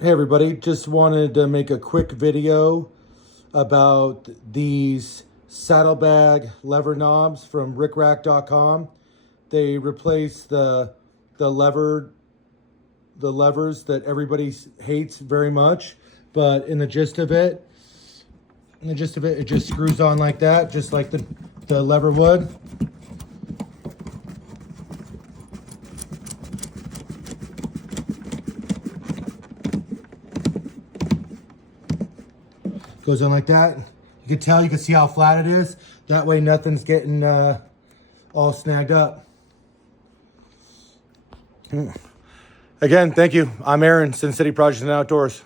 Hey everybody, just wanted to make a quick video about these saddlebag lever knobs from rickrack.com. They replace the lever the levers that everybody hates very much, but in the gist of it, it just screws on like that, just like the lever would. Goes on like that. You can tell, you can see how flat it is. That way nothing's getting all snagged up. Again, thank you. I'm Aaron, Sin City Projects and Outdoors.